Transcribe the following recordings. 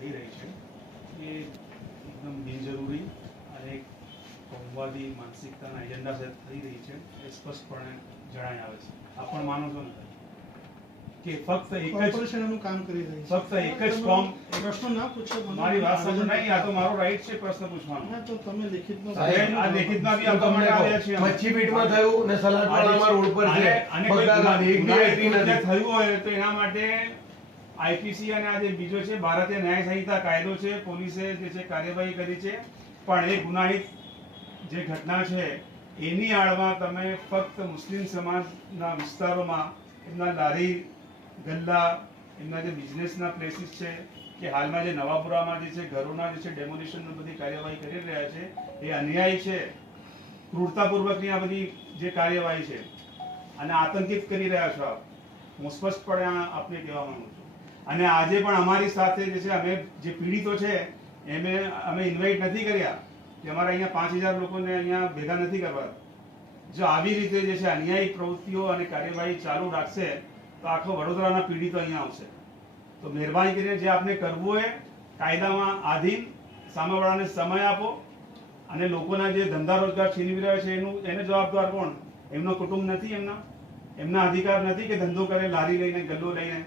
થઈ રહી છે એ એકદમ બિનજરૂરી અને એક કોમવાદી માનસિકતાના એજન્ડા સાથે થઈ રહી છે એ સ્પષ્ટપણે જણાઈ આવે છે. આપ પણ માનો છો ને કે ફક્ત એક જ કોર્પોરેશનનું કામ કરી રહી છે. ફક્ત એક જ ફોર્મ પ્રશ્ન ના પૂછો. મારી વાત સમજો નહીં, આ તો મારો રાઈટ છે પ્રશ્ન પૂછવાનો. ના તો તમે લેખિતમાં આ લેખિતમાં બી આપવા માટે આવ્યા છીએ. મચ્છી પીટમાં થયું ને સલાડવાળામાં રોડ પર છે. અને કોઈ બગાડ એક બી એન્ટ્રી ગુનાહિત નથી. થયું હોય તો એના માટે આઈપીસી અને આ જે બીજો છે ભારતીય ન્યાય સંહિતા કાયદો છે, પોલીસે જે છે કાર્યવાહી કરી છે, પણ એ ગુનાહિત જે ઘટના છે એની આડમાં તમે ફક્ત મુસ્લિમ સમાજના વિસ્તારોમાં એમના લારી ગલ્લા, એમના જે બિઝનેસના પ્લેસીસ છે કે હાલમાં જે નવાપુરામાં જે છે ઘરોના જે છે ડેમોલિશનની બધી કાર્યવાહી કરી રહ્યા છે એ અન્યાય છે, ક્રૂરતાપૂર્વકની આ બધી જે કાર્યવાહી છે અને આતંકિત કરી રહ્યા છો આપ. હું સ્પષ્ટપણે આપને કહેવા માંગુ છું. અને આજે પણ અમારી સાથે જે છે અમે જે પીડિતો છે અમે ઇન્વાઇટ નથી કર્યા કે અમારા અહીંયા 5000 લોકોને અહીંયા ભેગા નથી કરવા. જો આવી રીતે જે છે અન્યાયી પ્રવૃત્તિઓ અને કાર્યવાહી ચાલુ રાખશે તો આખો વડોદરાના પીડિતો અહીંયા આવશે. તો મહેરબાની કરીને જે આપને કરવું હોય કાયદામાં આધીન સામેવાળાને સમય આપો અને લોકોના જે ધંધા રોજગાર છીનવી રહ્યા છે એને જવાબદાર કોણ? એમનો કુટુંબ નથી, એમના અધિકાર નથી કે ધંધો કરે લારી લઈને ગલ્લો લઈને.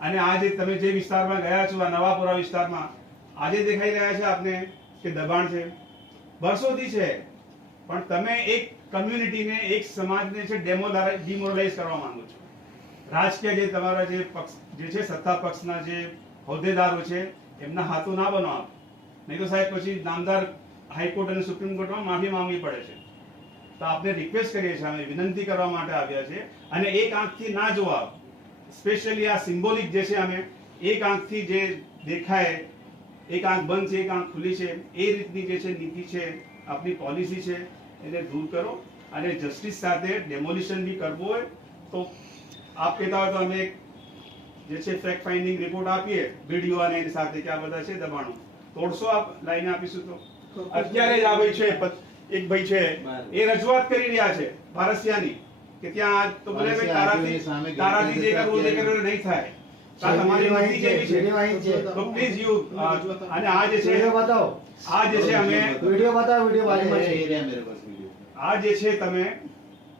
અને આજે તમે જે વિસ્તારમાં ગયા છો આ નવાપુરા વિસ્તારમાં આજે દેખાઈ રહ્યા છે આપને કે દબાણ છે, વર્ષોથી છે, પણ તમે એક કમ્યુનિટીને એક સમાજને છે ડિમોરલાઇઝ કરવા માંગો છો. રાજકીય જે તમારા જે પક્ષ જે છે સત્તા પક્ષના જે હોદ્દેદારો છે એમના હાથો ના બનો આપ, નહીં તો સાહેબ પછી નામદાર હાઈકોર્ટ અને સુપ્રીમ કોર્ટમાં માફી માંગવી પડે છે. તો આપને રિક્વેસ્ટ કરીએ છીએ, અમે વિનંતી કરવા માટે આવ્યા છે અને એક આંખથી ના જોવા, સ્પેશિયલી આ સિમ્બોલિક જે છે અમે એક આંખથી જે દેખાય, એક આંખ બંધ છે એક આંખ ખુલ્લી છે એ રીતની જે છે નીતિ છે આપની પોલિસી છે એને દૂર કરો. અને જસ્ટિસ સાથે ડેમોલિશન બી કરવું હોય તો આપ કહેતા હોય તો અમે જે છે ફેક્ટ ફાઇન્ડિંગ રિપોર્ટ આપીએ વિડીયો અને એની સાથે કે આ બધા છે દબાણો તોડશો આપ લાઈને આપીશું તો. અત્યારે જ આ ભાઈ છે એક ભાઈ છે એ રજૂઆત કરી રહ્યા છે ભારસિયાની કે ત્યાં તો ભલે ભાઈ તારાથી જે કરવું નહીં થાય. તમારી નીતિ જેવી છે તો પ્લીઝ યુ અને આ જે છે આ જે છે અમે વિડિયો બતાવો. વિડિયો બાજુમાં છે. આ જે છે તમે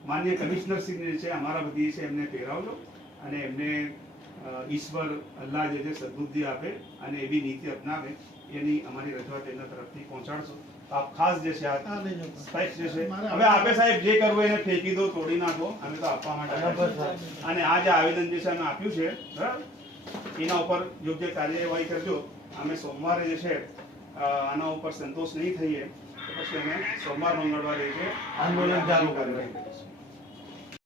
માન્ય કમિશનર શ્રી છે અમારા બધી છે એમને પહેરાવજો અને એમને ઈશ્વર અલ્લાહ જે છે સદબુદ્ધિ આપે અને એવી નીતિ અપનાવે એની અમારી રજૂઆત એમના તરફથી પહોંચાડશો. આપ ખાસ જે છે આ સ્પેક્સ જે છે હવે આપે સાહેબ જે કરવું એને ફેંકી દો, તોડી નાખો, અમે તો આપવા માટે અને આ જે આવેદન જે છે અમે આપ્યું છે બરાબર એના ઉપર યોગ્ય કાર્યવાહી કરજો. અમે સોમવારે જે છે આના ઉપર સંતોષ નહીં થઈએ તો પછી અમે સોમવાર મંગળવારે જે આંદોલન ચાલુ કરવું.